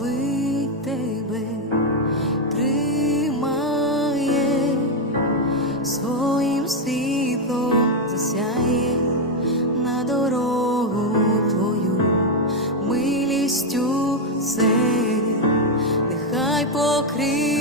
благослови тебе, тримає своїм світлом засяє на дорогу твою, милістю нехай покриє,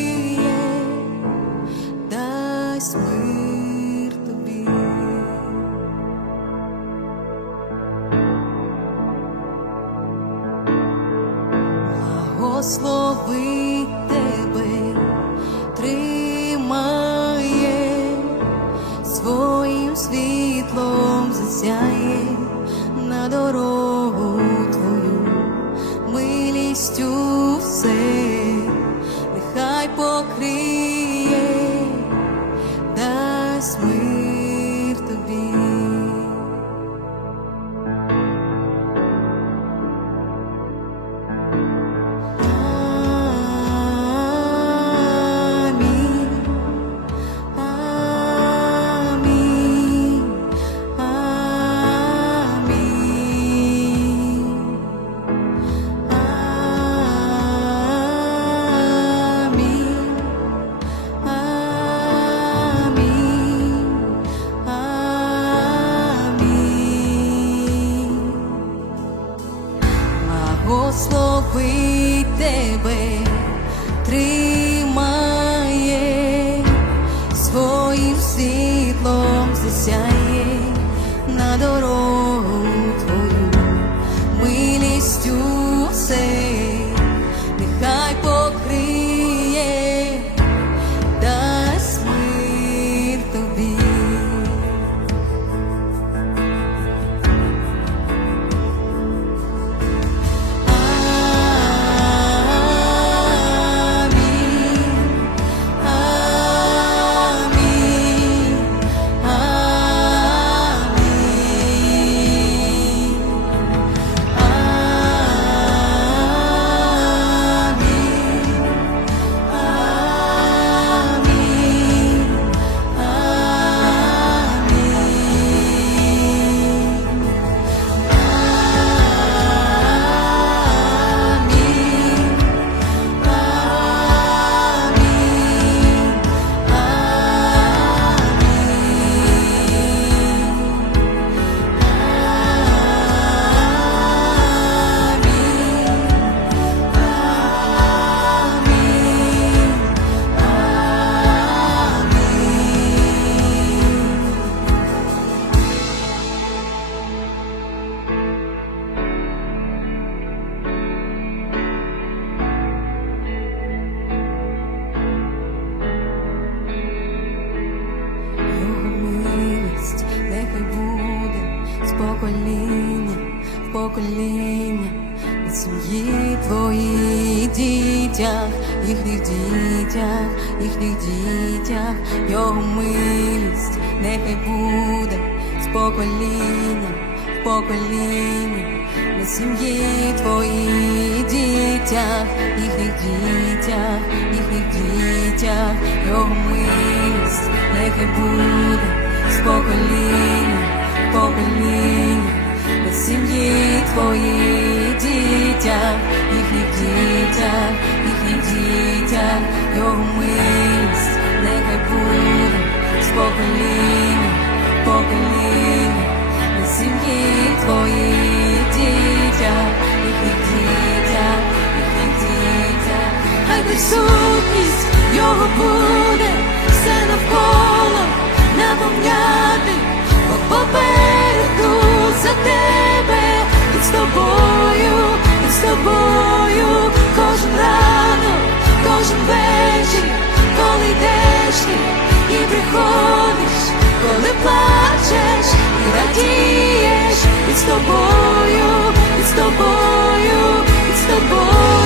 тебе, тримає, своїм світлом засяє на дорогу твою, милістю покоління від сім'ї твої дітях, їхніх дітях, їхніх дітях, його милість нехай буде з покоління в покоління. На сім'ї твої дітях, їхніх дітях, їхніх дітях, його милість нехай буде з покоління покоління на сім'ї твої дітях, їхніх дітях, їхніх дітях, його милість нехай буде з покоління в покоління. На сім'ї твої дітях, їхніх дітях, їхніх дітях, хай присутність його буде все навколо наповняти, попереду за тебе. І з тобою, і з тобою. Кожен ранок, кожен вечір, коли йдеш ти і приходиш, коли плачеш і радієш, і з тобою, і з тобою, і з тобою.